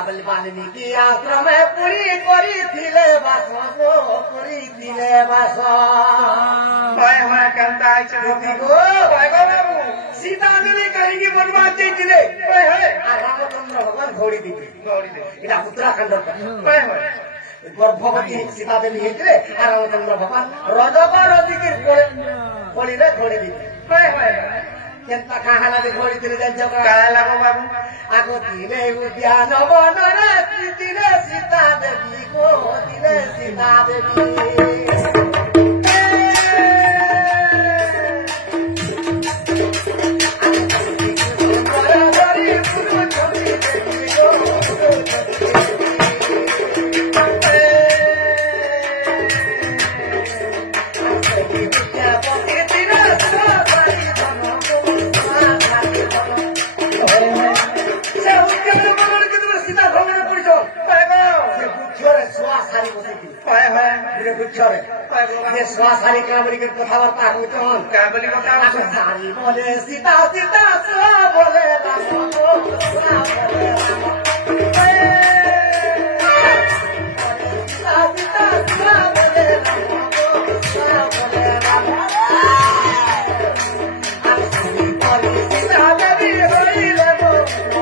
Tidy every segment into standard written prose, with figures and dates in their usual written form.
आबल वाल्मीकि आश्रमे पुरी करिथिले बास गो करिथिले बास হয় হয় কেনতা আইছে गो বাবু सीता देवी कहीं बनवाद जाइथिले হয় হয় आ रामचंद्र भगवान घोड़ी दिले গড়ি দে এটা उत्तराखंड হয় হয় गर्भवती सीता देवी हेतिले आ रामचंद्र भगवान रजबा रजिकिर कोड़ी रे घोड़ी दिले হয় হয় केनता कहाला दे घोड़ी दिले जान्छ কালা লাগো বাবু आगो दिले उद्यान वन रे दिले सीता देवी को दिले सीता देवी कथाबार्ता होचन কা বলি কথা सारी बोले सीता सीता सुआ बोले राम सुआ बोले राम सीता सीता सुआ बोले राम सुआ बोले राम सारी बोले सीता देवी होइले मौना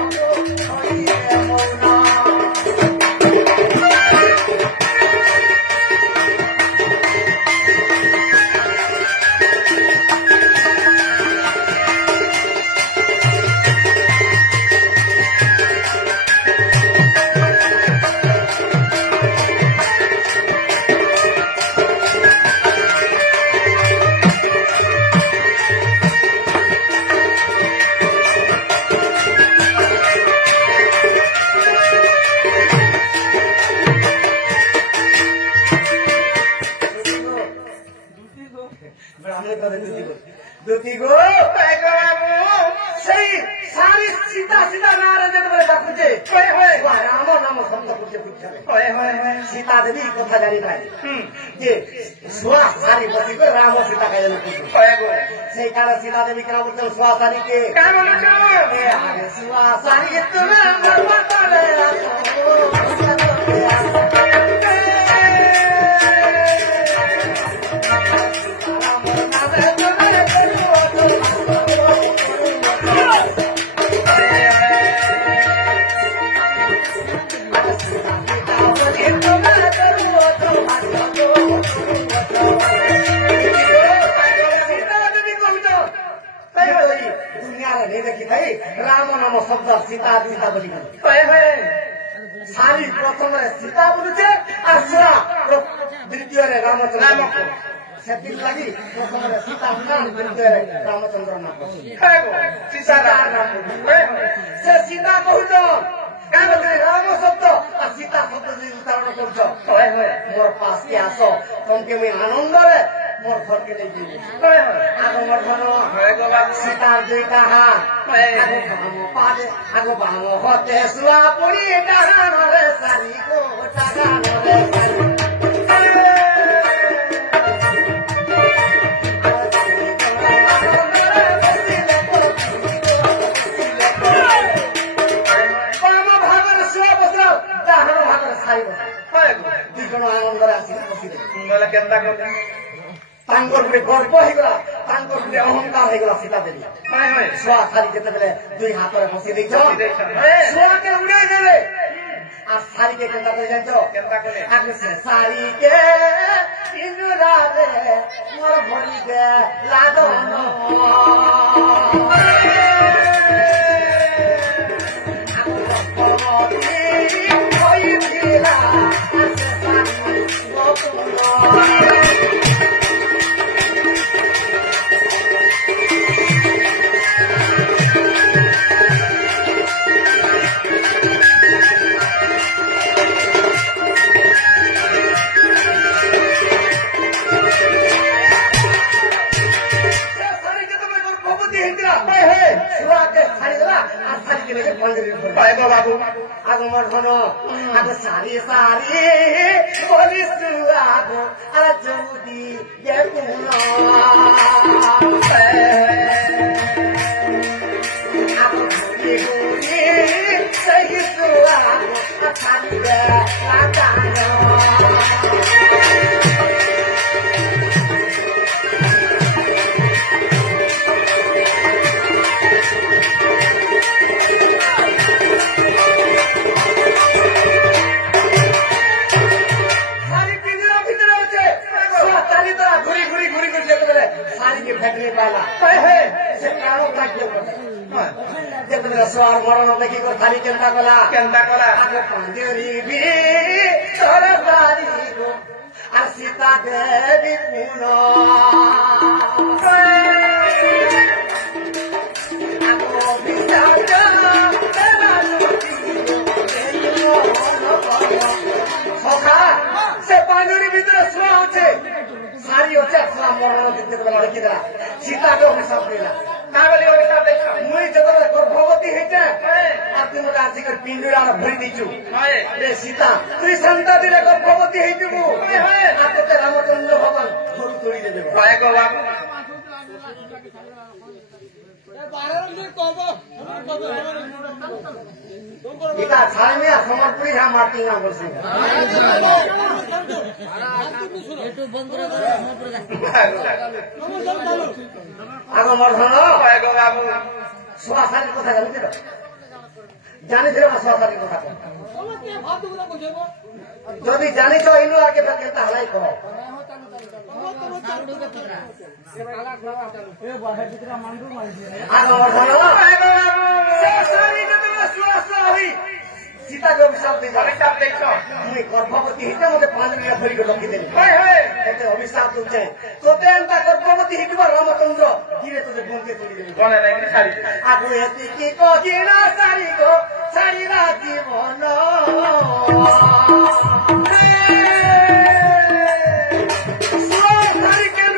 दुती गो বাবু सही सारी सीता सीता नारे जेते बले डाकुचे হয় হয় राम नाम शब्द पूछे पूछे হয় হয় হয় सीता देवी कथा जानी पाए जे सुआ सारी बती को राम सीता का जन पूछे হয় গো সেই কারণে सीता देवी का बोलते सुआ सारी के কা বলছো आगे सुआ सारी के तुम्हें मरवाले राम नाम शब्द सीता सीता बोली হয় হয় सारी प्रथम सीता बोलुचे और सुआ द्वितीय रामचंद्र सेति लागि प्रथम सीता नाम द्वितीय रामचंद्र नाम হয় গো সীতা রাম হয় হয় से सीता कहूछ कारण राम शब्द और सीता शब्द जे उच्चारण करछ হয় হয় मोर पास के आस तुमके मैं आनंद रे मोर घर के नहीं जीव হয় হয় आगो मोर धन হয় গো বাবু सीता दुईटा हाथ आगो बाम पादे आगो बाम हते सुआ पड़ी डागान रे सारी को डागान रे सारी बाम भागर सुआ बसरा डागान भागर सारी बस হয় গো दुई जन आनंद रे आसी बसिले গলা কেনতা করতে तांगर गुटे गर्व हेगला तांगर गुटे अहंकार हेगला सीता देवी হয় হয় छुआ सारी जेतेबेले दुई हाथ रे बसी दैछ ए छुआ के उड़े देले आ सारी के केनता करे जाइछो কেনতা করে आगे से सारी के इंद्रा रे मोर भरी दे लागन হয় গো বাবু আগমর ধন আগ সারি সারি বলিস আগ আর চৌদি আগ ঘুরি ঘুরি সেই ହେଲା ସେ ପ୍ରାଣ ତ୍ୟାଗ କଲେ ଯେତେବେଳେ ସ୍ୱାର ମରଣ ଦେଖିକରି ଖାଲି କେନ୍ତା କଲା ଆଗେ ପାଞ୍ଚରି ବି ତୋର ବାରିରୁ আর সীতা দেবী পুন সে পানির ভিতরে শোয়া আছে সারি হচ্ছে আসলাম মরণ দিতে বেলা রেখে দেলা সীতাকে অভিশাপ দিলা মুই যেতবে গর্ভবতী হইতে আর তুই মতো আজিকাল পিন্ডুরা ভরি দিছু রে সীতা তুই সন্তাদিরে গর্ভবতী হইতিবু আর তোতে রামচন্দ্র ভগবান ঘরু তৈরি দেবে এটা ছাড়মে সমর্পুরি যা মাটি না বলছি আগে মর্ধন সোয়াশালীর কথা জানিছিল জানিছিল না সোয়াশালীর কথা যদি জানিছ ইনু আগে কেনতা হালাই কর আগে মর্ধন সীতাকে অভিশাপ দিয়েছ তুমি গর্ভবতী হইতে মতো পাঁচরিয়া ধরিকে রখিদেলি তোতে অভিশাপ দৌছে তোতে এন্তা গর্ভবতী হইব রামচন্দ্র ধীরে তোতে বঙ্কে তুলি দেবে আগু এতিকি কহিনা সারি গো সারিরা জীবন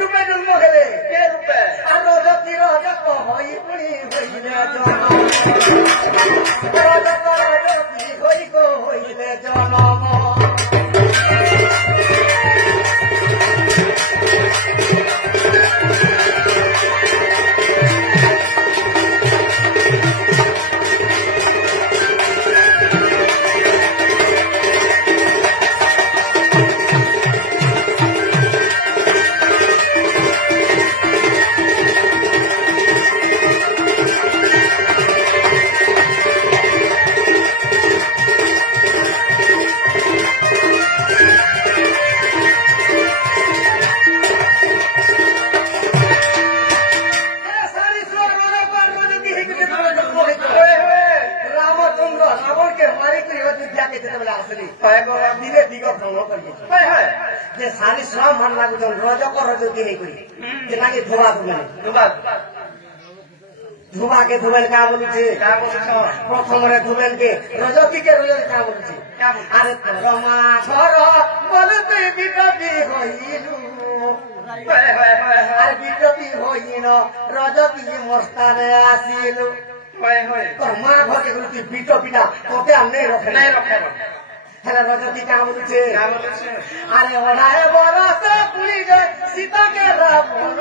রূপে জন্ম হেলে আর রজতি রজক হই পুনি হইলে রজক রজতি হই গো হইলে জনম সারি সব মান লাগুছেন রজক রজতি নেই করি যেটাকে ধোয়া ধুবেন ধুবাকে ধুবেন কা বলছে প্রথমরে ধুবেন কে রজতিকে রজত কা বলছে আরে রমা ঘর বলতে বিটপি হইলু আর বিটপি হইন রজতি মস্তানে আসিলু তোর মা ঘরকে বলছি বিটপিটা তোকে আর নেই রখে হেলে রজতি কা বলছে আরে ওরায় বরস পুরি সীতাকে রাবণ